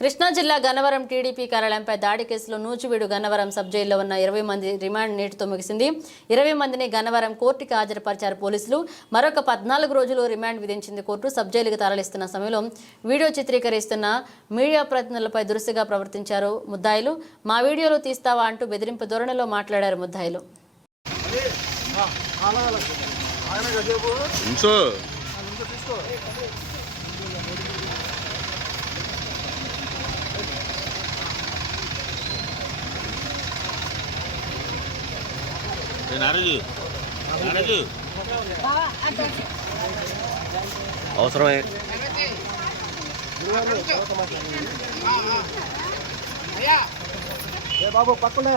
కృష్ణా జిల్లా గన్నవరం టీడీపీ కార్యాలయంపై దాడి కేసులో నూజివీడు గన్నవరం సబ్ జైల్లో ఉన్న 20 మంది రిమాండ్ నేటితో ముగిసింది. 20 మందిని గన్నవరం కోర్టుకి హాజరుపరిచారు పోలీసులు. మరొక 14 రోజులు రిమాండ్ విధించింది కోర్టు. సబ్ జైలుకు తరలిస్తున్న సమయంలో వీడియో చిత్రీకరిస్తున్న మీడియా ప్రతినిధులపై దురుసుగా ప్రవర్తించారు ముద్దాయిలు. మా వీడియోలు తీస్తావా అంటూ బెదిరింపు ధోరణిలో మాట్లాడారు ముద్దాయిలు. అవసరమే బాబు పక్కన